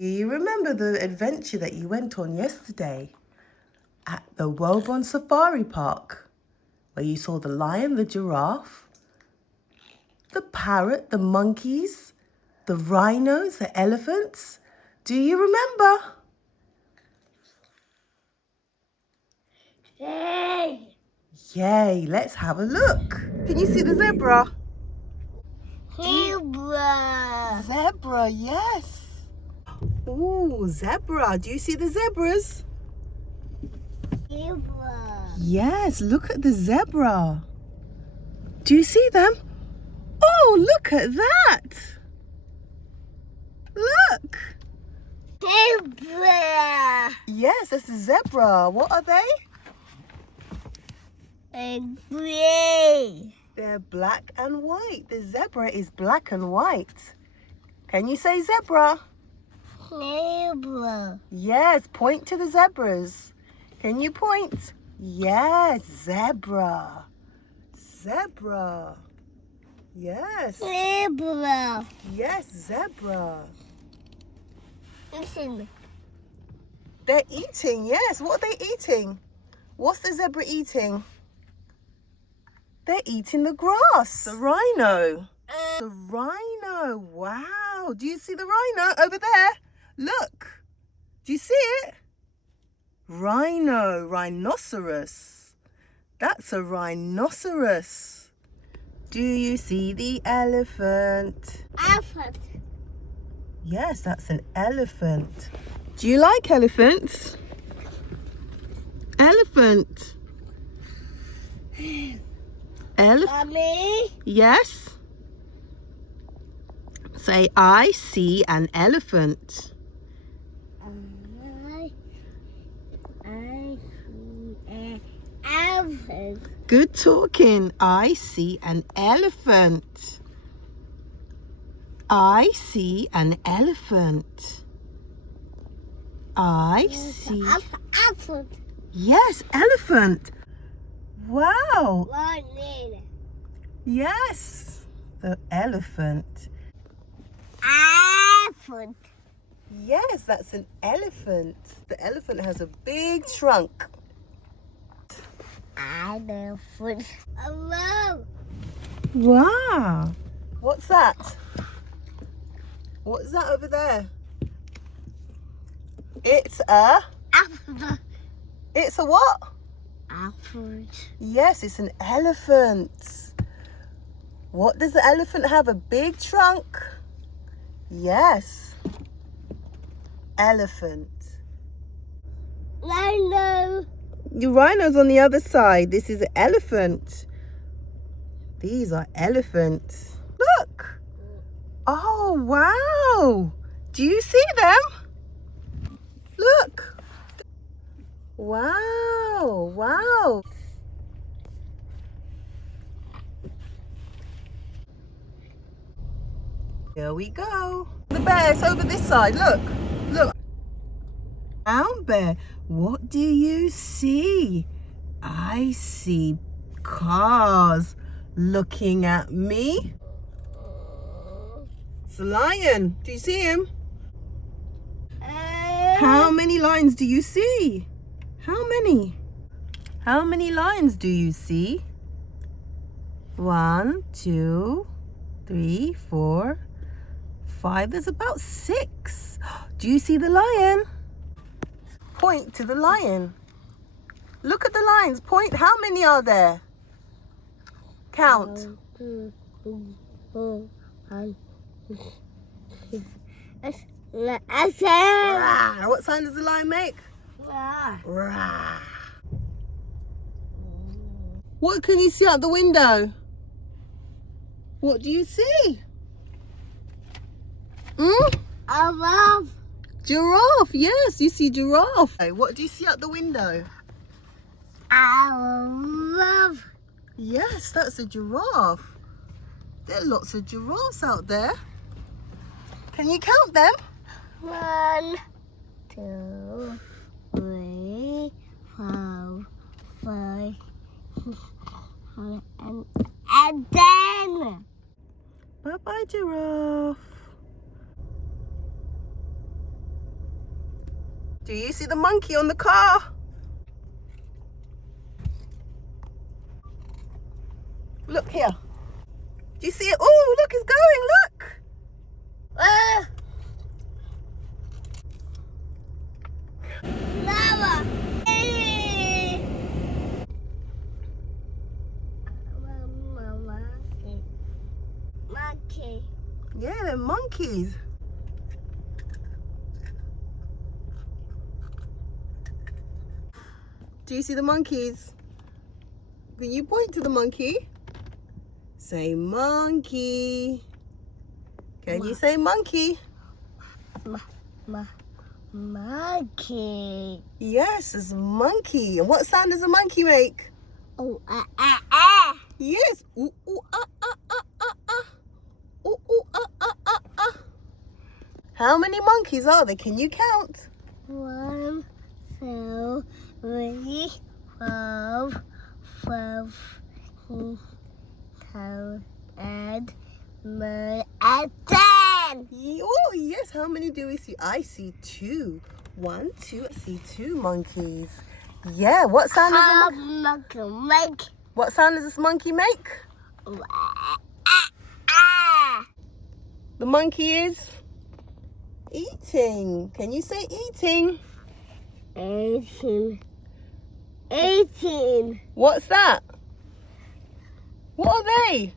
Do you remember the adventure that you went on yesterday at the Wellborn Safari Park, where you saw the lion, the giraffe, the parrot, the monkeys, the rhinos, the elephants? Do you remember? Yay! Yay, let's have a look. Can you see the zebra? Zebra. Zebra, yes. Ooh, zebra. Do you see the zebras? Zebra. Yes, look at the zebra. Do you see them? Oh, look at that. Look. Zebra. Yes, that's a zebra. What are they? Gray. They're black and white. The zebra is black and white. Can you say zebra? Zebra. Yes, point to the zebras. Can you point? Yes, zebra. Zebra. Yes. Zebra. Yes, zebra. Listen. They're eating, yes. What are they eating? What's the zebra eating? They're eating the grass. The rhino. The rhino. Wow. Do you see the rhino over there? Look. Do you see it? Rhino. Rhinoceros. That's a rhinoceros. Do you see the elephant? Elephant. Yes, that's an elephant. Do you like elephants? Elephant. Mommy. Yes. Say, I see an elephant. I see an elephant. Good talking. I see an elephant. I see an elephant. I see. Elephant. Yes, elephant. Wow. One name. Yes, the elephant. Elephant. Yes, that's an elephant. The elephant has a big trunk. Elephant. Hello. Wow. What's that? What's that over there? It's a... Elephant. It's a what? Elephant. Yes, it's an elephant. What does the elephant have? A big trunk? Yes. Elephant. Rhino. Your rhino's on the other side. This is an elephant. These are elephants. Look. Oh, wow. Do you see them? Look. Wow. Wow. Here we go. The bear's over this side. Look. Look. Brown bear, what do you see? I see cars looking at me. It's a lion. Do you see him? How many lions do you see? How many? How many lions do you see? 1, 2, 3, 4, 5. There's about 6. Do you see the lion? Point to the lion. Look at the lions. Point. How many are there? Count. 1, 2, 3, 4, 5, 6, 7. Rah. What sound does the lion make? Rah. Rah. What can you see out the window? What do you see? I love. Giraffe. Yes, you see giraffe. What do you see out the window? I love. Yes, that's a giraffe. There are lots of giraffes out there. Can you count them? 1, 2, 3, 4, 5, 6, 7, and 10. Bye-bye, giraffe. Do you see the monkey on the car? Look here. Do you see it? Oh, look, it's going, look. Lava. Monkey. Yeah, they're monkeys. Do you see the monkeys? Can you point to the monkey? Say monkey. Can you say monkey? Monkey. Yes, it's monkey. And what sound does a monkey make? Oh, Yes. Ooh, ooh, ah, ah, ah, ah, ah. Ooh, ooh, ah, ah, ah, ah. How many monkeys are there? Can you count? 1, 2, 3, 4, 5, 6, 7, 8, 9, and 10. Oh, yes. How many do we see? I see 2. 1, 2. I see 2 monkeys. Yeah. What sound does a monkey Monkey. What sound does this monkey make? The monkey is eating. Can you say eating? 18. 18. What's that? What are they?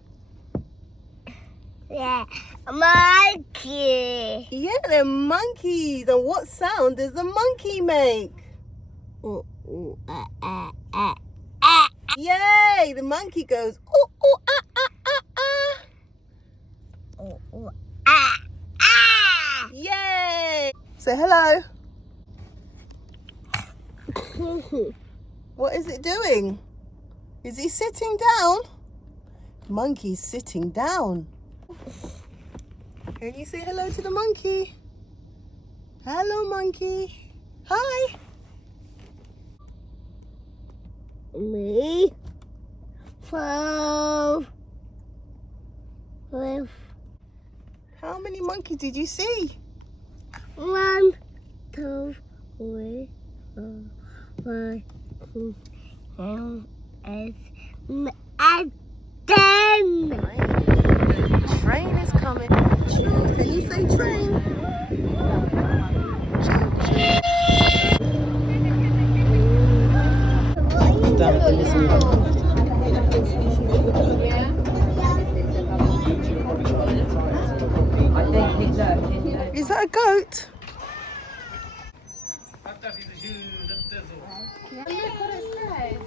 Yeah, monkey. Yeah, they're monkeys. And what sound does the monkey make? Ooh, ooh, Yay! The monkey goes, ooh, ooh, ah, ah, ah, ah. ooh, ooh, Yay! Say hello. What is it doing? Is he sitting down? Monkey's sitting down. Can you say hello to the monkey? Hello, monkey. Hi. Me. 12. How many monkeys did you see? 1, 2, 3, 4, 5, 6, 7, 8, 9, and 10. Train is coming. Can you say train? Is that a goat? Look what it says. It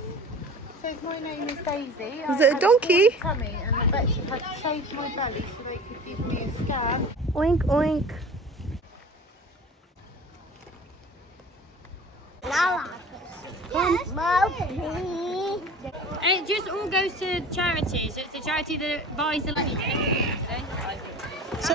says my name is Daisy. Is it a donkey? Tummy, and the vets had to shave my belly so they could give me a scan. Oink, oink. Monkey. And it just all goes to charities. It's a charity that buys the